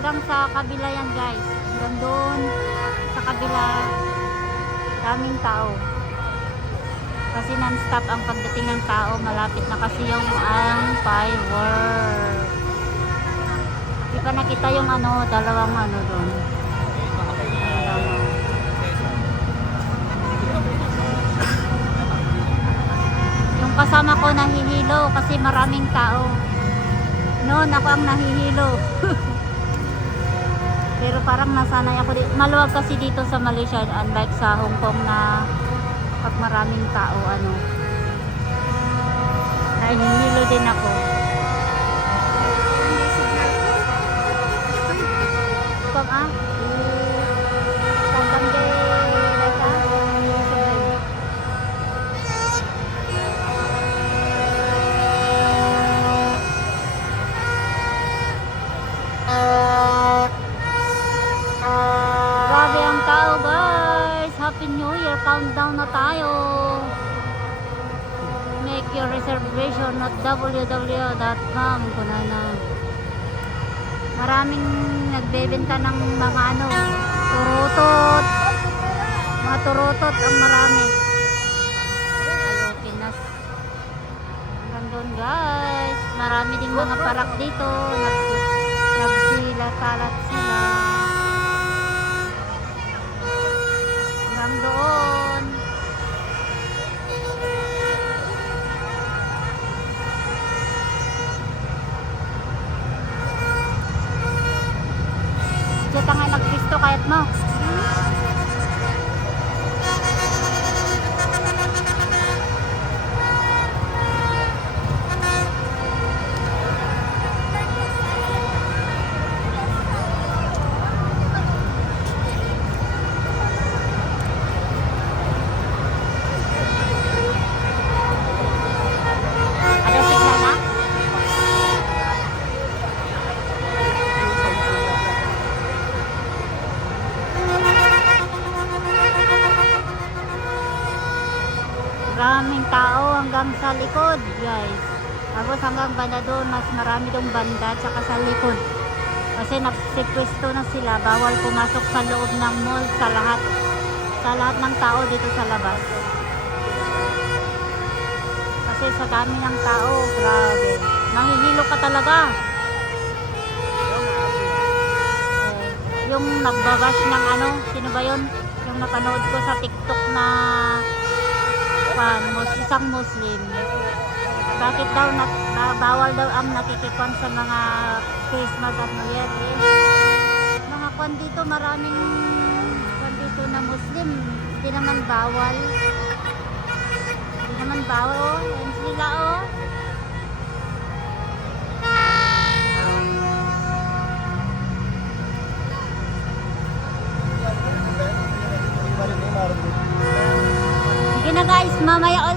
Hanggang sa kabila yan guys. Hanggang doon sa kabila. Daming tao. Kasi non-stop ang pagdating ng tao. Malapit na kasi yung ang firework. Di pa nakita yung ano, dalawang ano doon. Yung kasama ko nahihilo kasi maraming tao. Noon ako ang nahihilo. Pero parang nasanay ako dito. Maluwag kasi dito sa Malaysia, unlike sa Hong Kong na pag maraming tao, ano, nahihilo din ako. Pag grabe ang tao guys. Happy New Year, countdown na tayo. Make your reservation at www.com. Kuna na. Maraming nagbebenta ng mga ano, turutot. Mga turutot ang marami. Ayo, Pinas. Hanggang doon guys. Marami ding mga parak dito. Nagsila-talat sila. Hanggang doon. Kita nga nagpisto kahit mo. Ada signal na? Maraming tao hanggang sa likod guys. Tapos hanggang banda doon, mas marami dong banda tsaka sa likod. Kasi nagsipwesto na sila, bawal pumasok sa loob ng mall sa lahat ng tao dito sa labas. Kasi sa dami ng tao, grabe. Manghihilo ka talaga. Yung nagbabash ng ano, sino ba yun? Yung napanood ko sa TikTok na isang Muslim. Bakit daw bawal daw ang nakikikon sa mga Christmas at New Year? Mga kwan dito, maraming kwan dito na Muslim. Hindi naman bawal. Hindi naman bawal. Oh, yan sila oh. Sige na guys, mamaya